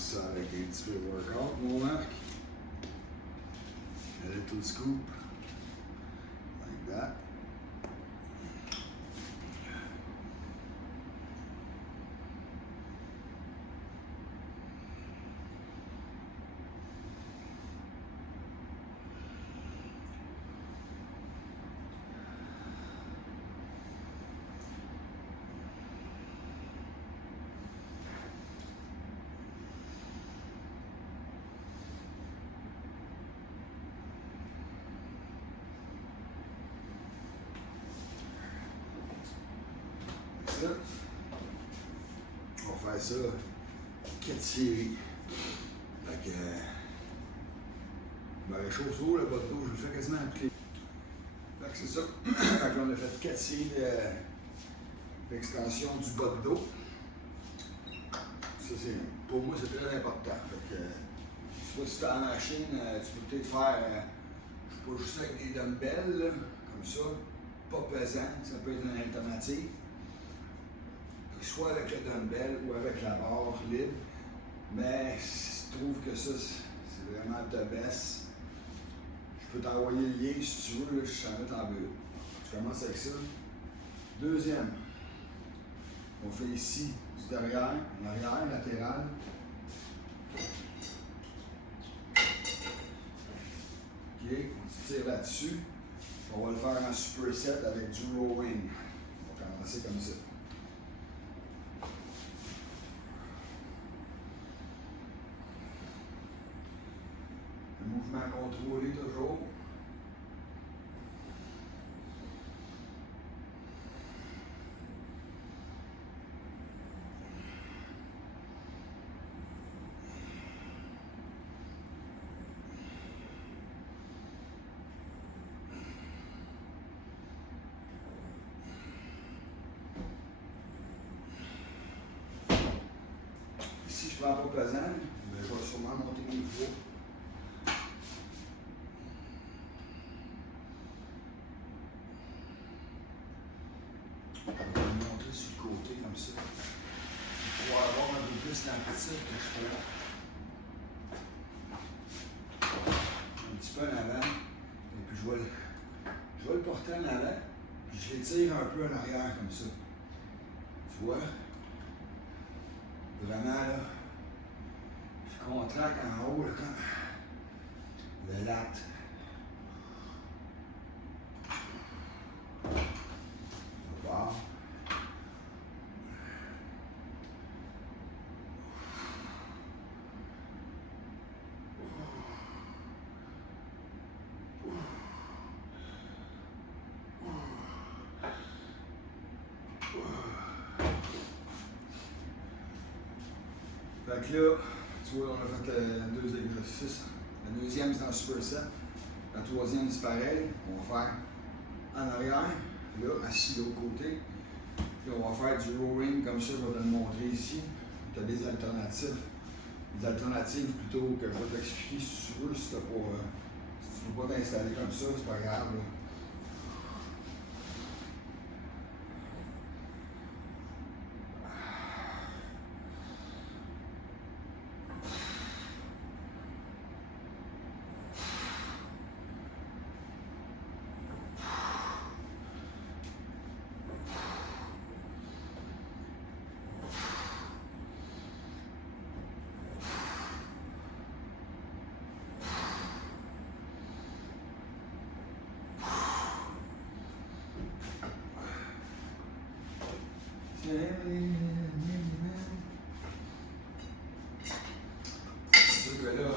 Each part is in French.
commence ça avec un petit peu de workout, mon Marc. A little scoop. Like that. Ça. On va faire ça 4 séries. Fait que je me réchauffe au le bas de dos, je le fais quasiment à toutes les. Fait que c'est ça. Fait que là, on a fait 4 séries d'extension du bas de dos. Ça, pour moi, c'est très important. Fait que, soit si tu as la machine, tu peux peut-être faire, je sais pas, juste avec des dumbbells, là, comme ça, pas pesant, ça peut être une alternative. Soit avec le dumbbell ou avec la barre libre. Mais si tu trouves que ça, c'est vraiment the best, je peux t'envoyer le lien si tu veux, là, je t'en mets en bleu. Tu commences avec ça. Deuxième, on fait ici du derrière, en arrière, latéral. OK, on se tire là-dessus. On va le faire en superset avec du rowing. On va commencer comme ça. Mouvement contrôlé toujours. Si je ne prends pas pesant, je vais sûrement monter mes poids. Je vais le monter sur le côté comme ça. Pour avoir un peu plus d'amplitude que je prends. Un petit peu en avant. Et puis je vais le porter en avant. Puis je l'étire un peu en arrière comme ça. Tu vois? Vraiment là. Je contracte en haut là, comme le lat. Wow. Fait que là, tu vois, on a fait 2 exercices. Le deuxième, c'est en superset. La troisième, c'est pareil. On va faire en arrière, là, assis de l'autre côté. Puis on va faire du rowing comme ça, je vais te le montrer ici. Tu as des alternatives. Des alternatives plutôt que je vais t'expliquer si tu veux, si tu ne veux pas t'installer comme ça, c'est pas grave. Là. C'est sûr que là,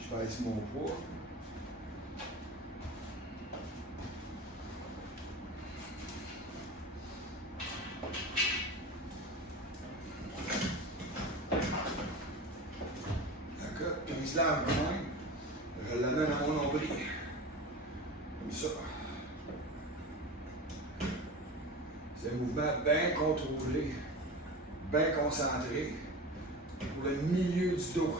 je baisse mon poids. D'accord, quand il se lave quand même, je l'amène à mon nombril. Comme ça. C'est un mouvement bien contrôlé, bien concentré pour le milieu du dos.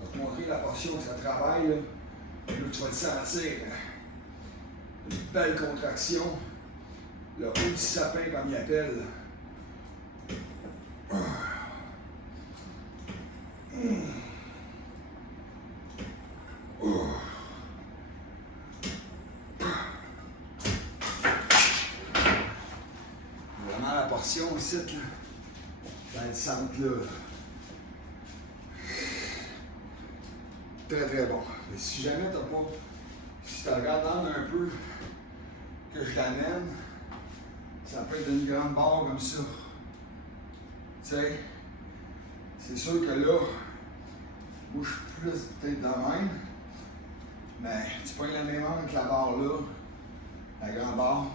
Je vais te montrer la portion que ça travaille, là. Là, tu vas le sentir. Une belle contraction. Le haut du sapin, comme il appelle. Vraiment la portion ici, là, dans le centre là. Très très bon. Mais si jamais t'as pas. Si tu regardes un peu que je l'amène, ça peut être une grande barre comme ça. Tu sais, c'est sûr que là, moi je suis plus peut-être de même, mais tu pognes la même avec la barre là, la grande barre.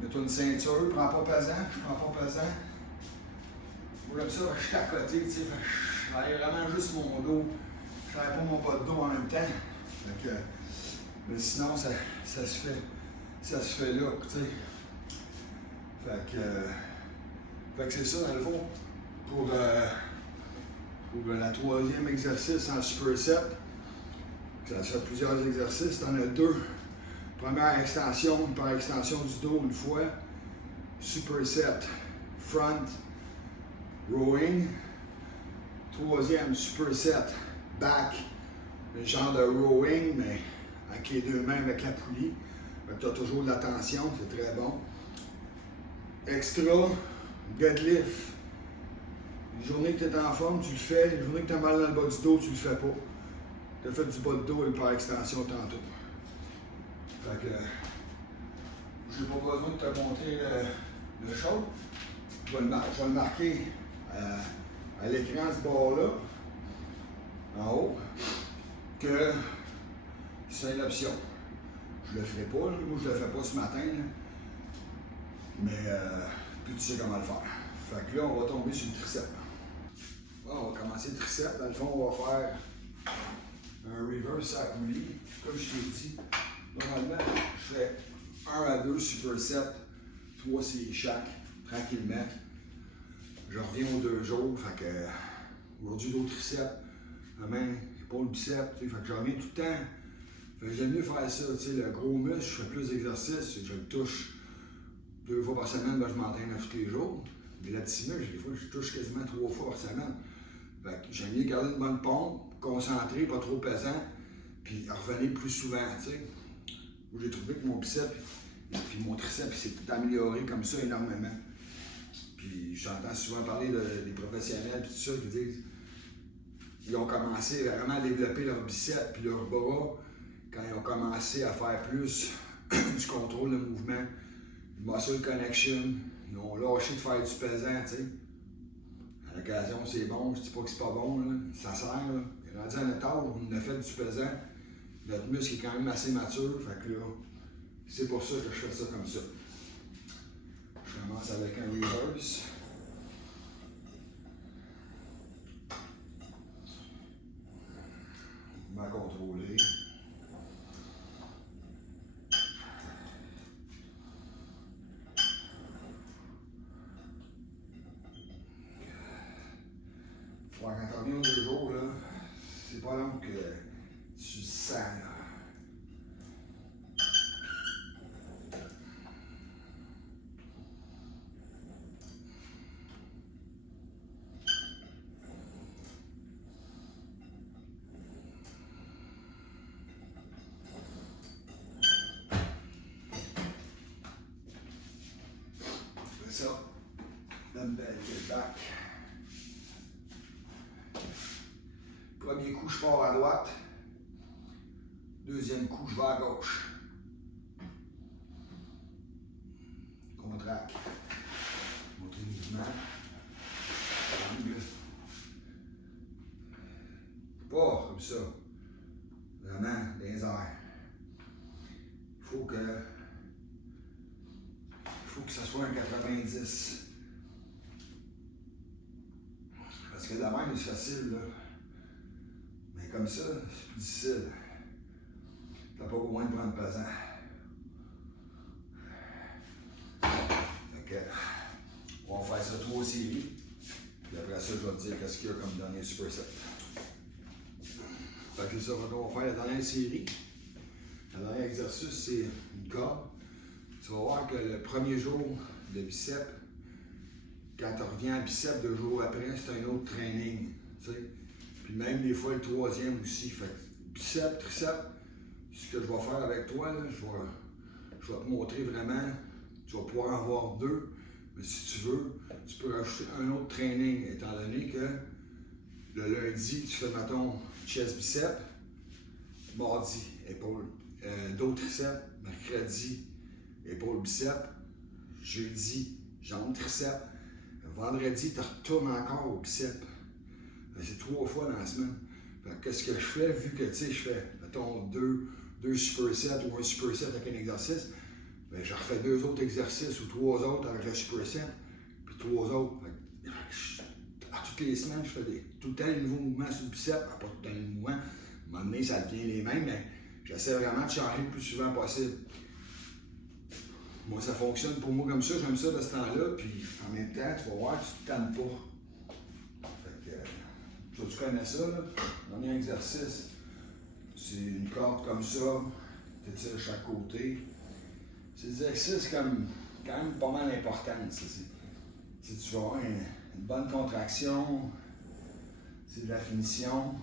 Mets-toi une ceinture, prends pas pesant, je prends pas pesant. Moi j'aime ça, je suis à côté, tu sais, je travaille vraiment juste mon dos. Je travaille pas mon bas de dos en même temps. Fait que, mais sinon, ça se fait là, tu sais. Fait que c'est ça, dans le fond, pour la troisième exercice en superset. Ça se fait plusieurs exercices, t'en as deux. Première extension, une par extension du dos une fois. Superset, front, rowing. Troisième, superset, back. Le genre de rowing, mais avec les deux mains, avec la poulie. Tu as toujours de la tension, c'est très bon. Extra, deadlift. Une journée que tu es en forme, tu le fais. Une journée que tu as mal dans le bas du dos, tu le fais pas. Tu as fait du bas de dos et par extension tantôt. Fait que, j'ai pas besoin de te montrer le show. Je vais le marquer à l'écran, ce bord-là, en haut, que c'est une option. Je le ferai pas, là. Moi je le fais pas ce matin, là. Mais puis tu sais comment le faire. Fait que là, on va tomber sur le tricep. Bon, on va commencer le tricep. Dans le fond, on va faire un reverse à poulie. Comme je t'ai dit, normalement, je fais 1 à 2 supersets, 3 séries chaque, tranquillement. Je reviens aux 2 jours, fait que aujourd'hui, l'autre tricep, demain, épaule, bicep, fait que je reviens tout le temps. Fait que j'aime mieux faire ça, tu sais, le gros muscle, je fais plus d'exercices, je le touche 2 fois par semaine, ben, je m'entraîne tous les jours. Mais la petite muscle, des fois, je touche quasiment 3 fois par semaine. Fait que j'aime mieux garder une bonne pompe, concentré, pas trop pesant, puis revenir plus souvent, tu sais. J'ai trouvé que mon biceps puis mon triceps s'est tout amélioré comme ça énormément. Puis j'entends souvent parler des professionnels puis tout ça qui disent qu'ils ont commencé vraiment à développer leur biceps puis leur bras quand ils ont commencé à faire plus du contrôle de mouvement, du muscle connection. Ils ont lâché de faire du pesant, tu sais. À l'occasion, c'est bon, je dis pas que c'est pas bon, là. Ça sert, là. Et rendu à notre âge, on a fait du pesant. Notre muscle est quand même assez mature, fait que là, c'est pour ça que je fais ça comme ça. Je commence avec un reverse. Bien contrôlé. Faut quand tu reviens aux 2 jours, là, c'est pas long que tu sens, là. Ça, dumbbell get back. Premier coup, je pars à droite. Deuxième coup, je vais à gauche. Contracte. Montrer le mouvement. Angle. Pas comme ça. Vraiment, dans les airs. Il faut que ça soit un 90. Parce que de la même, c'est facile, là. Mais comme ça, c'est plus difficile. T'as pas besoin de prendre pesant. Fait que, on va faire ça 3 séries. Puis après ça, je vais te dire qu'est-ce qu'il y a comme dernier superset. Fait que ça, on va faire la dernière série. Le dernier exercice, c'est une corde. Tu vas voir que le premier jour de bicep, quand tu reviens à bicep 2 jours après, c'est un autre training. Tu sais, Puis même des fois le troisième aussi. Fait que biceps, triceps, ce que je vais faire avec toi, là, je vais te montrer vraiment, tu vas pouvoir en avoir deux, mais si tu veux, tu peux rajouter un autre training, étant donné que le lundi, tu fais, mettons, chest biceps, mardi, épaule, dos triceps, mercredi, épaule biceps, jeudi, jambes triceps, vendredi, tu retournes encore au biceps. C'est 3 fois dans la semaine. Qu'est-ce que je fais, vu que, tu sais, je fais, mettons, deux supersets ou un superset avec un exercice, bien, je refais 2 autres exercices ou 3 autres avec le superset, puis 3 autres. À toutes les semaines, je fais tout le temps les nouveaux mouvements sur le biceps, pas tout le temps les mouvements. À un moment donné, ça devient les mêmes, mais j'essaie vraiment de changer le plus souvent possible. Moi, ça fonctionne pour moi comme ça, j'aime ça de ce temps-là, puis en même temps, tu vas voir, tu te tannes pas. Fait que, tu connais ça, là. Le dernier exercice, c'est une corde comme ça, tu tires chaque côté. C'est des exercices comme, quand même pas mal importants. Tu vas avoir une bonne contraction, c'est de la finition.